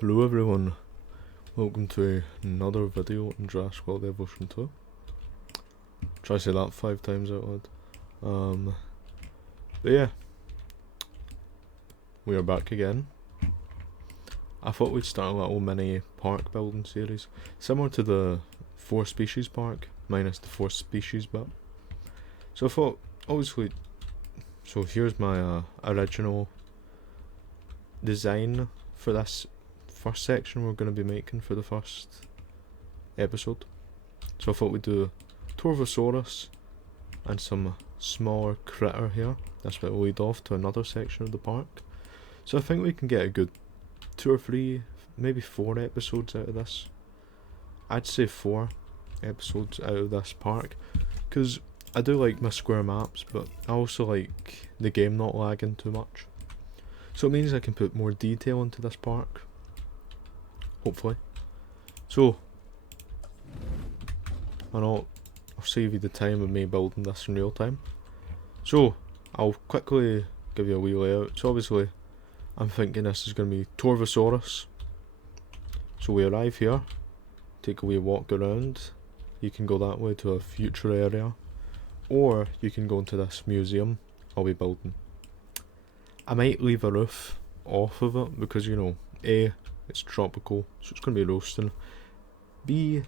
Hello everyone, welcome to another video on Jurassic World Evolution 2. Try to say that 5 times out loud. But yeah, we are back again. I thought we'd start a little mini park building series, similar to the 4 species park, minus the 4 species bit. So I thought, obviously, so here's my original design for this first section we're going to be making for the first episode. So I thought we'd do Torvosaurus and some smaller critter here. That's what will lead off to another section of the park. So I think we can get a good 2 or 3, maybe 4 episodes out of this. I'd say 4 episodes out of this park, because I do like my square maps, but I also like the game not lagging too much. So it means I can put more detail into this park, hopefully. So, I'll save you the time of me building this in real time. So, I'll quickly give you a wee layout. So obviously, I'm thinking this is going to be Torvosaurus. So we arrive here, take a wee walk around. You can go that way to a future area, or you can go into this museum I'll be building. I might leave a roof off of it because, you know, A, it's tropical, so it's going to be roasting. B,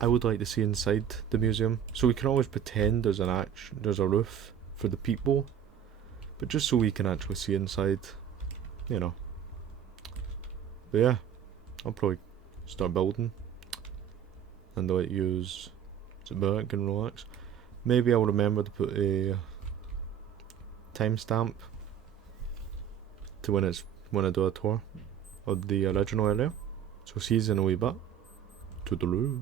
I would like to see inside the museum, so we can always pretend there's a roof for the people, but just so we can actually see inside, you know. But yeah, I'll probably start building, and I'll use sit back and relax. Maybe I'll remember to put a timestamp to when I do a tour of the original area. So see you in a wee bit. Toodaloo.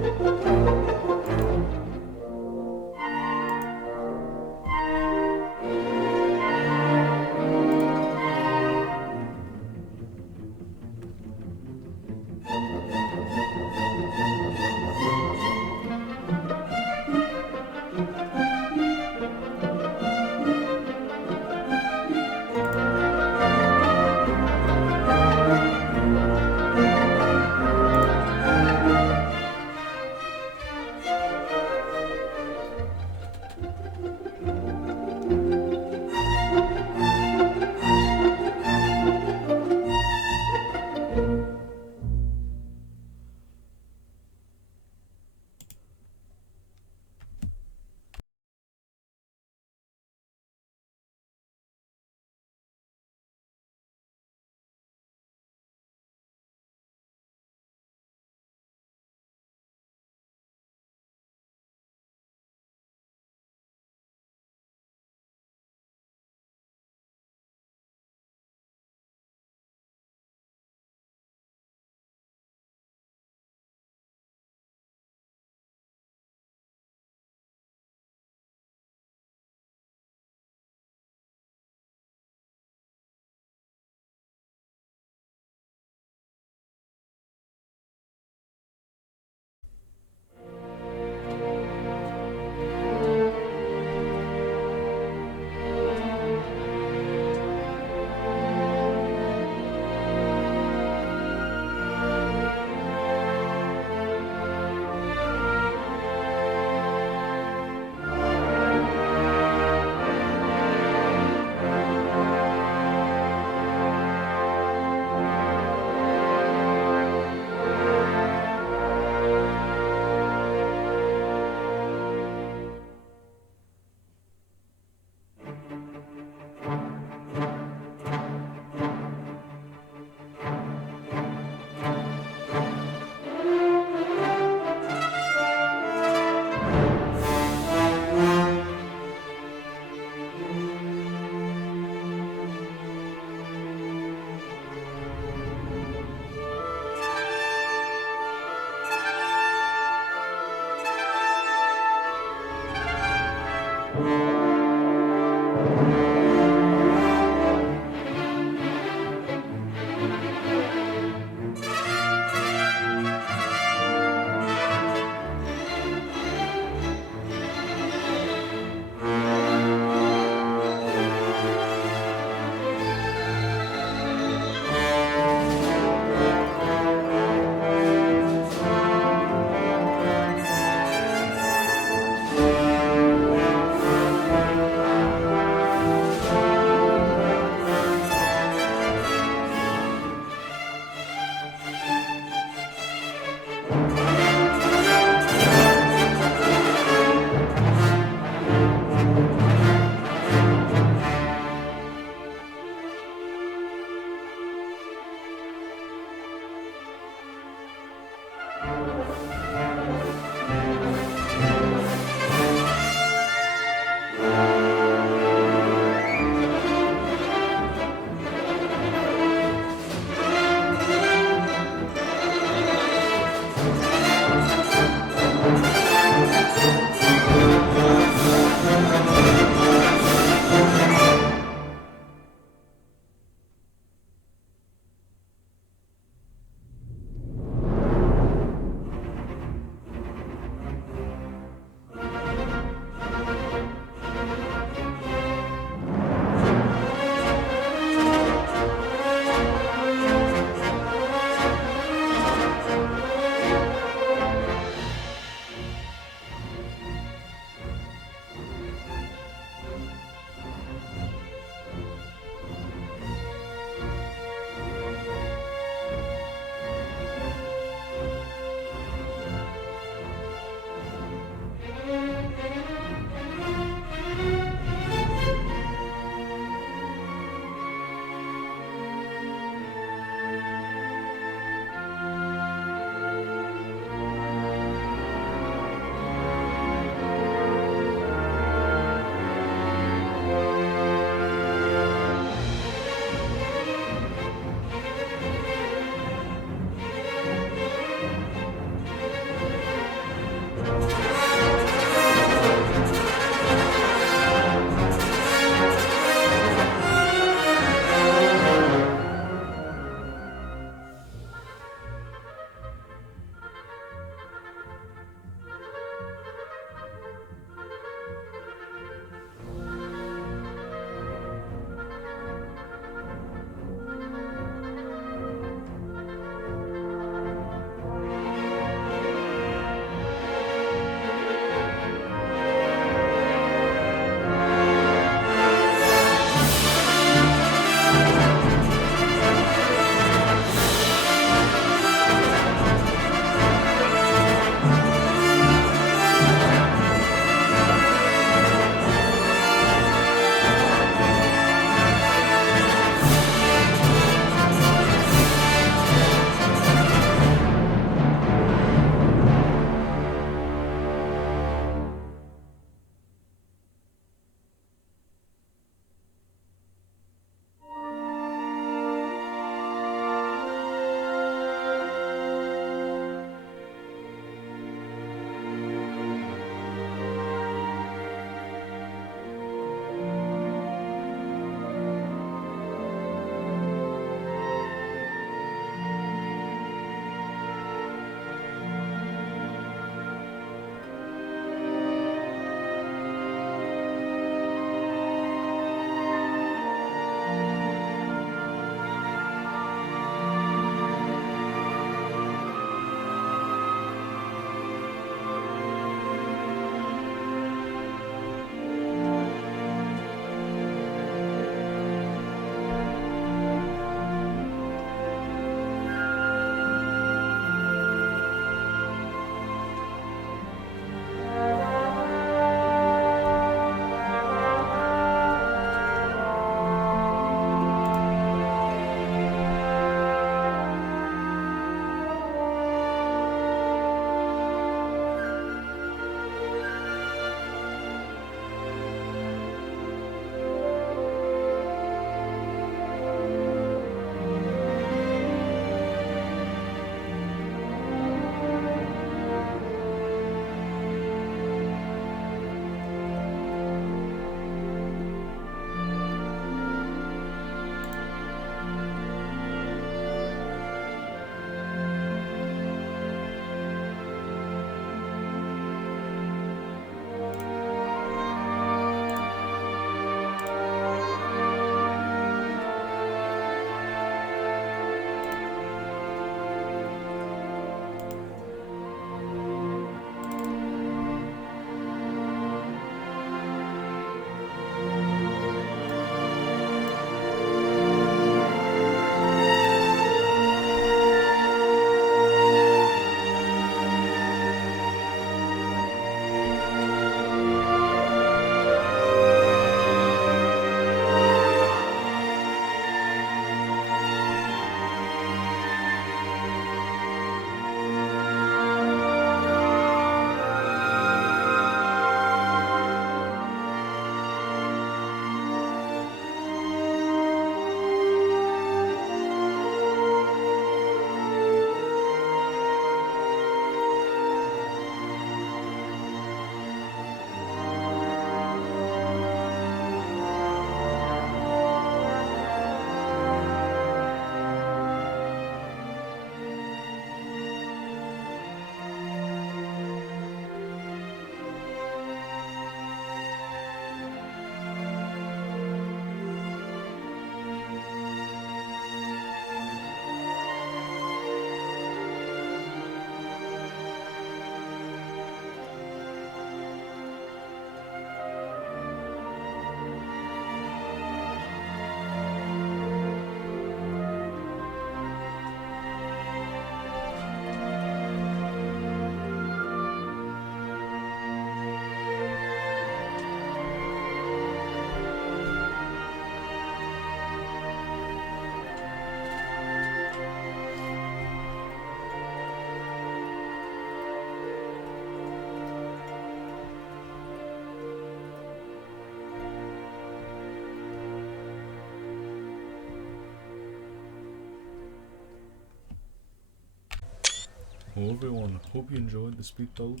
Well everyone, hope you enjoyed the speed build,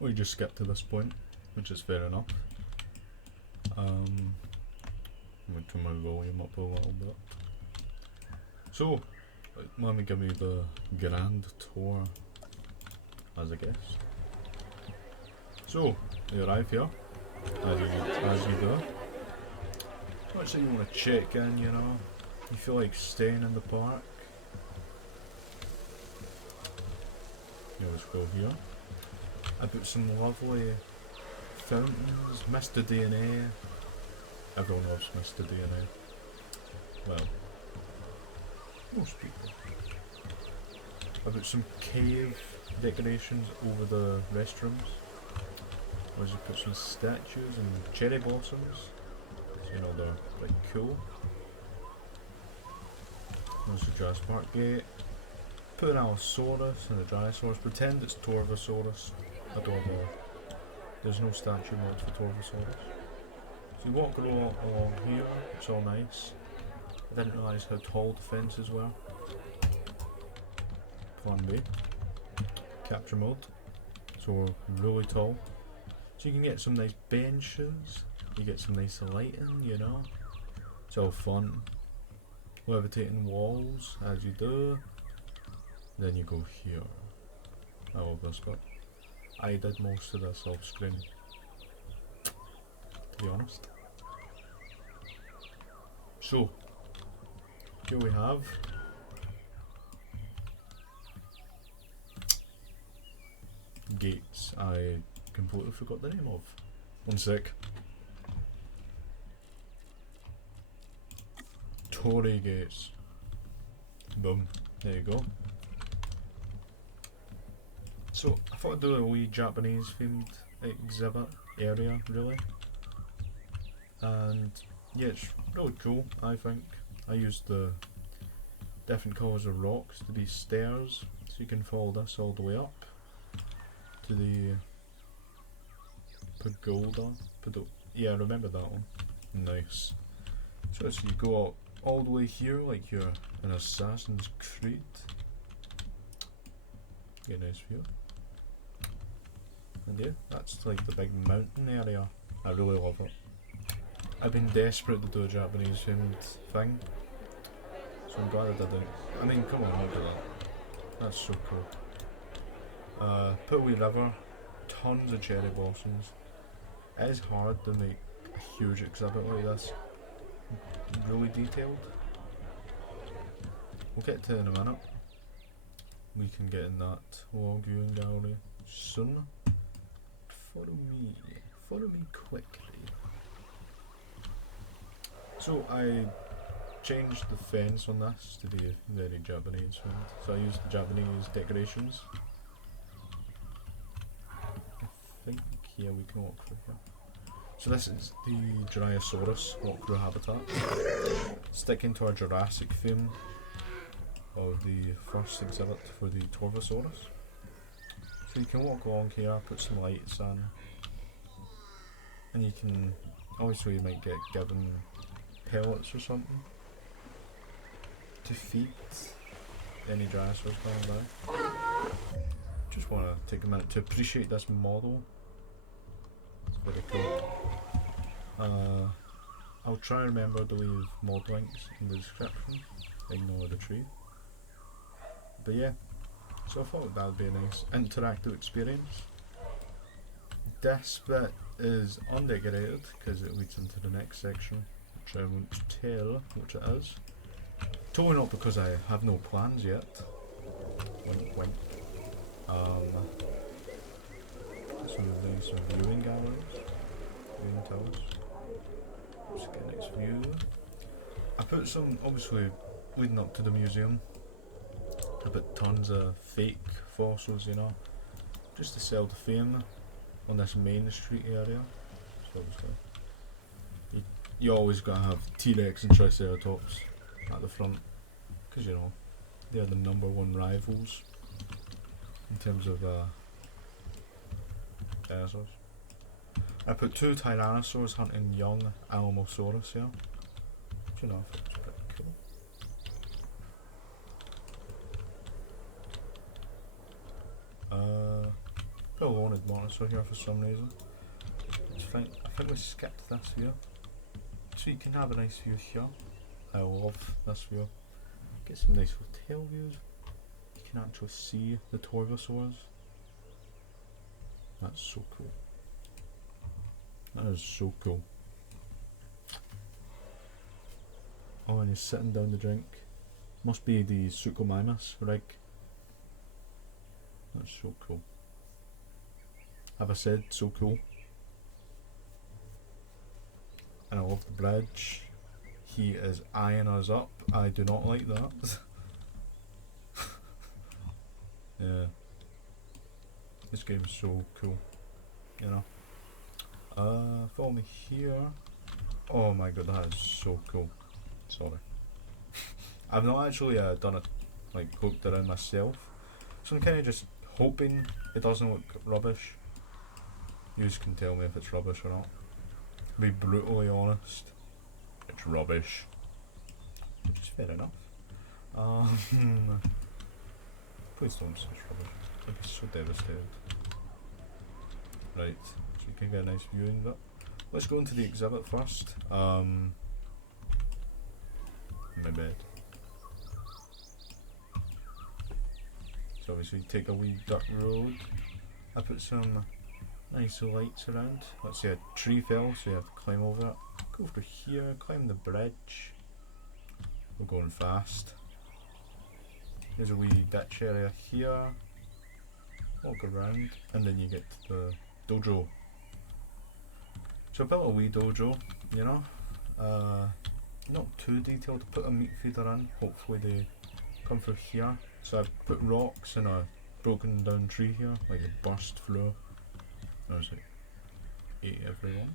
or you just skipped to this point, which is fair enough. I'm going to turn my volume up a little bit. So, let me give you the grand tour as a guest. So, you arrive here, as you do. Let's say you want to check in, you know, you feel like staying in the park. You always go here. I put some lovely fountains, Mr. DNA. Everyone loves Mr. DNA. Well, most people. I put some cave decorations over the restrooms. I just put some statues and cherry blossoms. So, you know, they're like cool. There's the Jurassic Park gate. Put an Allosaurus and a Dinosaurus. Pretend it's Torvosaurus. I don't know. There's no statue mods for Torvosaurus. So you walk along here, it's all nice. I didn't realise how tall the fences were. Plan B. Capture mode. So we're really tall. So you can get some nice benches, you get some nice lighting, you know. It's all fun. Levitating walls, as you do. Then you go here. I love this bit. I did most of this off screen, to be honest. So, here we have gates. I completely forgot the name of. One sec. Torii gates. Boom. There you go. So I thought I'd do a wee Japanese themed exhibit area, really. And yeah, it's really cool, I think. I used the different colours of rocks to be stairs, so you can follow this all the way up to the pagoda. Yeah, I remember that one. Nice. So as you go up all the way here, like you're in Assassin's Creed. Get a nice view. And yeah, that's like the big mountain area. I really love it. I've been desperate to do a Japanese themed thing, so I'm glad I did it. I mean, come on, look at that. That's so cool. Put a wee river, tons of cherry blossoms. It is hard to make a huge exhibit like this, really detailed. We'll get to it in a minute. We can get in that log viewing gallery soon. Follow me quickly. So I changed the fence on this to be very Japanese themed. So I used the Japanese decorations. I think, yeah, we can walk through here. So this is the Gyriosaurus walk-through habitat. Sticking to our Jurassic theme of the first exhibit for the Torvosaurus. So you can walk along here, put some lights on, and you can, obviously you might get given pellets or something to feed any dinosaurs going by. Just want to take a minute to appreciate this model. It's very cool. I'll try and remember to leave mod links in the description. Ignore the tree. But yeah, so I thought that would be a nice interactive experience. This bit is undecorated because it leads into the next section, which I won't tell which it is. Totally not because I have no plans yet. Wink wink. Some nice viewing galleries, viewing towers. Just get a nice view. I put some, obviously leading up to the museum, I put tons of fake fossils, you know, just to sell the fame on this main street area. So obviously you always gotta have T-Rex and Triceratops at the front, because you know they're the #1 rivals in terms of dinosaurs. I put 2 Tyrannosaurs hunting young Alamosaurus here, which you know I think is pretty cool. dinosaur here for some reason. It's fine. I think we skipped this view. So you can have a nice view here. I love this view. Get some nice hotel views. You can actually see the Torvosaurus. That's so cool. That is so cool. Oh, and he's sitting down to drink. Must be the Suchomimus, right? That's so cool. Have I said so cool? And I love the bridge. He is eyeing us up. I do not like that. Yeah. This game's so cool. You know. Follow me here. Oh my god, that is so cool. Sorry. I've not actually done it, like, hooked around myself. So I'm kind of just hoping it doesn't look rubbish. You can tell me if it's rubbish or not. To be brutally honest, it's rubbish. Which is fair enough. Please don't say it's rubbish. I'd be so devastated. Right, so you can get a nice viewing of it. Let's go into the exhibit first. My bed. So obviously you take a wee dirt road. I put some nice lights around. Let's say a tree fell, so you have to climb over it. Go through here, climb the bridge. We're going fast. There's a wee ditch area here. Walk around, and then you get to the dojo. So I built a wee dojo, you know. Not too detailed to put a meat feeder in. Hopefully they come through here. So I put rocks in a broken down tree here, like it burst through. I was like, ate everyone.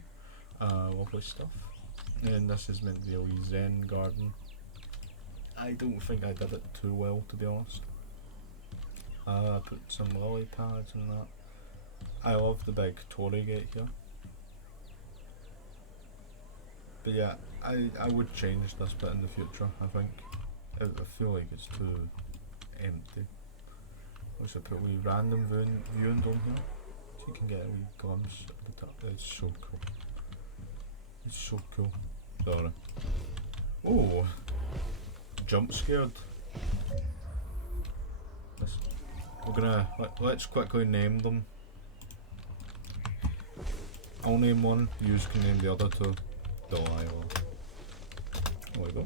Lovely stuff. And this is meant to be a wee zen garden. I don't think I did it too well, to be honest. I put some lily pads and that. I love the big torii gate here. But yeah, I would change this bit in the future, I think. I feel like it's too empty. Also put a wee random viewing down here, so you can get a wee glimpse at the top. It's so cool. It's so cool. Sorry. Oh! Jump scared. We're gonna, let's quickly name them. I'll name one, you can name the other two. Delilah. There we go.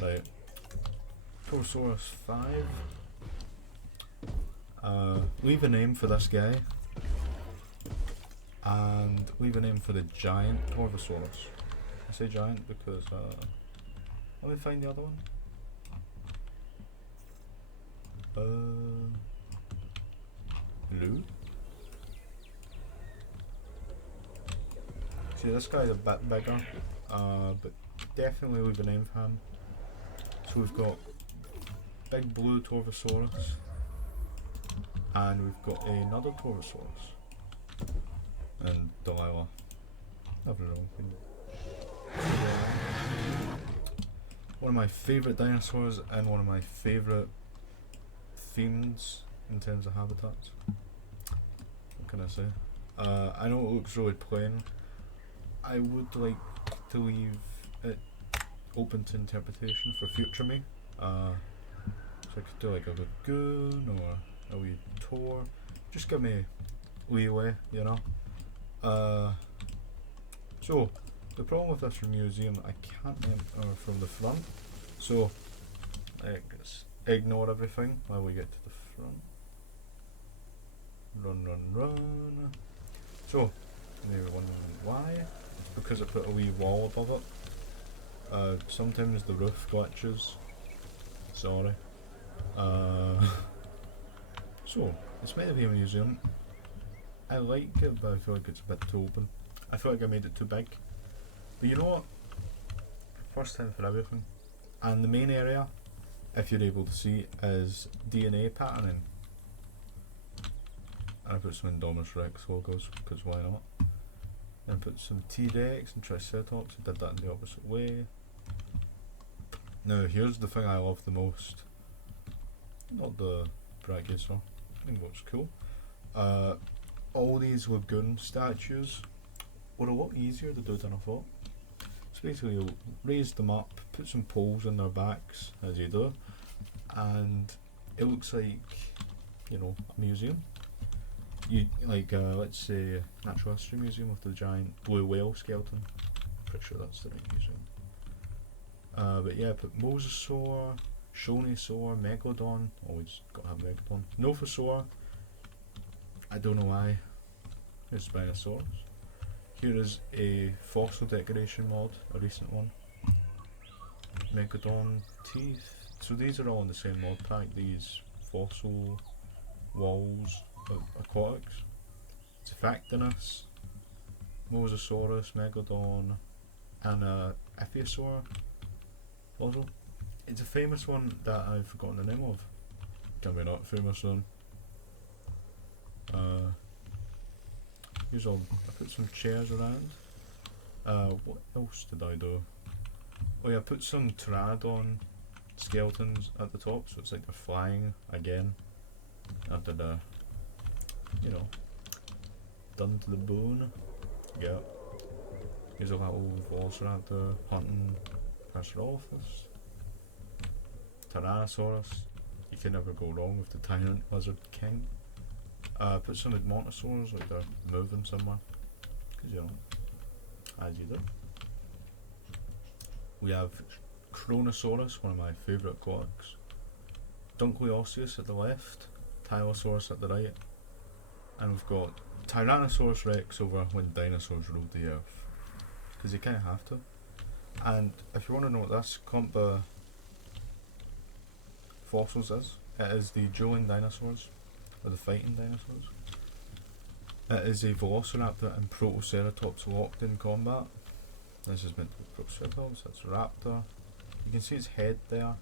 Right. Torvosaurus 5. Leave a name for this guy. And leave a name for the giant Torvosaurus. I say giant because, let me find the other one. Blue? See, this guy's a bit bigger, but definitely leave a name for him. So we've got big blue Torvosaurus, and we've got another Torvosaurus, and Delilah. Never wrong thing. One of my favourite dinosaurs and one of my favourite themes in terms of habitats. What can I say? I know it looks really plain. I would like to leave it open to interpretation for future me. So I could do like a lagoon or a wee tour. Just give me leeway, you know. So the problem with this museum, I can't enter from the front. So ignore everything while we get to the front. Run, run, run. So maybe wondering why. It's because I put a wee wall above it. Sometimes the roof glitches. Sorry. So it's meant to be a museum. I like it, but I feel like it's a bit too open. I feel like I made it too big. But you know what? First time for everything. And the main area, if you're able to see, is DNA patterning. And I put some Indominus Rex logos, because why not? Then I put some T-Rex and Triceratops, I did that in the opposite way. Now here's the thing I love the most. Not the brachiosaur. I think it looks cool. All these lagoon statues were a lot easier to do than I thought. So basically you raise them up, put some poles in their backs as you do, and it looks like, you know, a museum. You like let's say Natural History Museum with the giant blue whale skeleton. Pretty sure that's the right museum. But yeah, put Mosasaur, Shonisaur, Megalodon. Always gotta have Megalodon. Nophosaur. I don't know why. It's Spinosaurus. Here is a fossil decoration mod, a recent one. Megalodon teeth. So these are all in the same mod pack. These fossil walls of aquatics. Tifactinus, Mosasaurus, Megalodon, and Ichthyosaur fossil. It's a famous one that I've forgotten the name of. Can be not famous one. Here's all. I put some chairs around. What else did I do? Oh yeah, I put some Pteranodon skeletons at the top, so it's like they're flying again after the, you know, done to the bone. Yeah. Here's a little Velociraptor hunting Parasaurolophus. Tyrannosaurus. You can never go wrong with the Tyrant Lizard King. Put some Edmontosaurs, like they're moving somewhere, because you know, as you do. We have Kronosaurus, one of my favourite aquatics. Dunkleosteus at the left, Tylosaurus at the right, and we've got Tyrannosaurus Rex over when dinosaurs ruled the earth, because you kind of have to. And if you want to know what this clump of fossils is, it is the dueling dinosaurs, or the fighting dinosaurs. It is a Velociraptor and Protoceratops locked in combat. This is meant to be Protoceratops, that's a raptor. You can see its head there.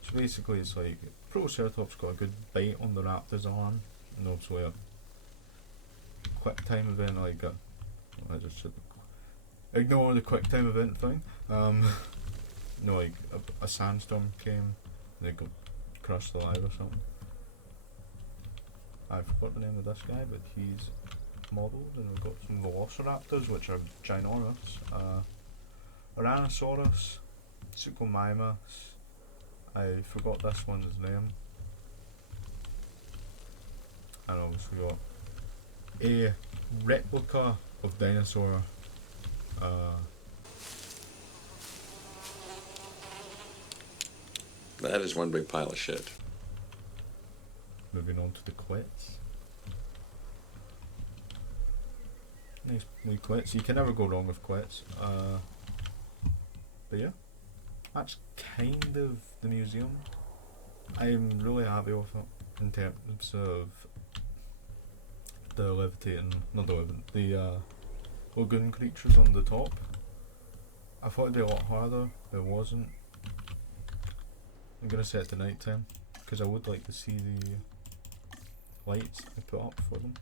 So basically it's like, Protoceratops got a good bite on the raptor's arm, and also a quick time event like a, I just should ignore the quick time event thing. No, like a sandstorm came, and they got crushed alive or something. I forgot the name of this guy, but he's modelled, and we've got some Velociraptors, which are ginormous. Ouranosaurus, Suchomimus, I forgot this one's name. And obviously got a replica of dinosaur. That is one big pile of shit. Moving on to the quits. Nice wee quits. You can never go wrong with quits. But yeah, that's kind of the museum. I'm really happy with it in terms of the levitating, not the levitating, the lagoon creatures on the top. I thought it'd be a lot harder, but it wasn't. I'm gonna set it to night time, because I would like to see the lights I put up for them.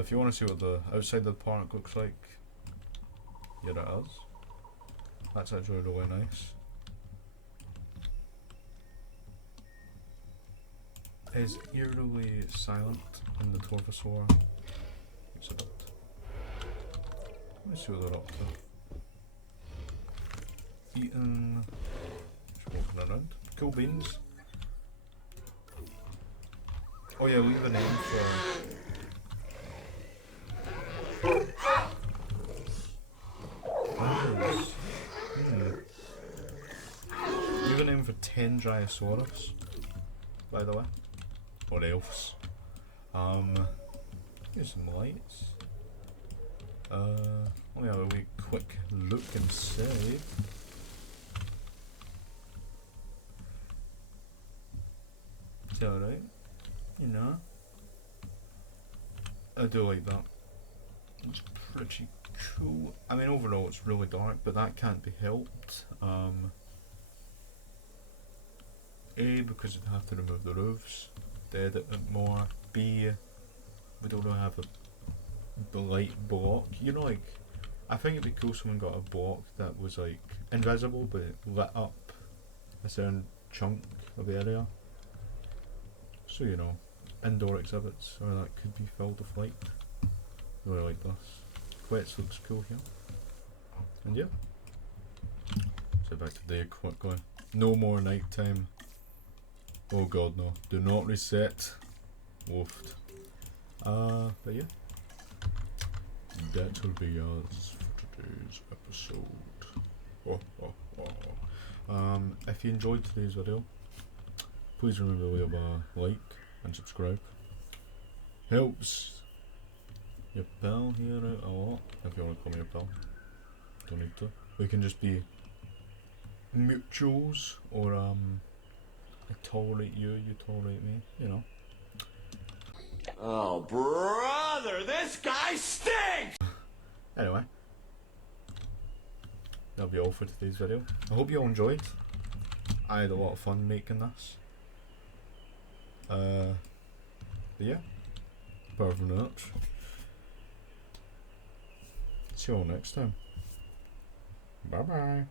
If you want to see what the outside of the park looks like, here it is. That's actually really nice. It is eerily silent in the Torvosaur exhibit. Let me see what they're up to. Eating, just walking around. Cool beans. Oh yeah, leave a name for... Leave a name for 10 Dryosaurus, by the way. Or elves. Here's some lights. Let me have a wee quick look inside. It's alright, you know. I do like that. It's pretty cool. I mean, overall it's really dark, but that can't be helped. A, because it'd have to remove the roofs to edit it more. B, we don't really have a light block. You know, like, I think it'd be cool if someone got a block that was like invisible but it lit up a certain chunk of the area. So you know, indoor exhibits, or that could be filled with light. Really like this. Quets looks cool here. And yeah. So back to day quickly. No more night time. Oh god no. Do not reset. Woofed. But yeah. That will be us for today's episode. If you enjoyed today's video, please remember to leave a like and subscribe. Helps your pal here out a lot. If you want to call me your pal, don't need to. We can just be mutuals, or I tolerate you, you tolerate me, you know. Oh, brother, this guy stinks! Anyway, that'll be all for today's video. I hope you all enjoyed. I had a lot of fun making this. But yeah, apart from that, see you all next time. Bye bye.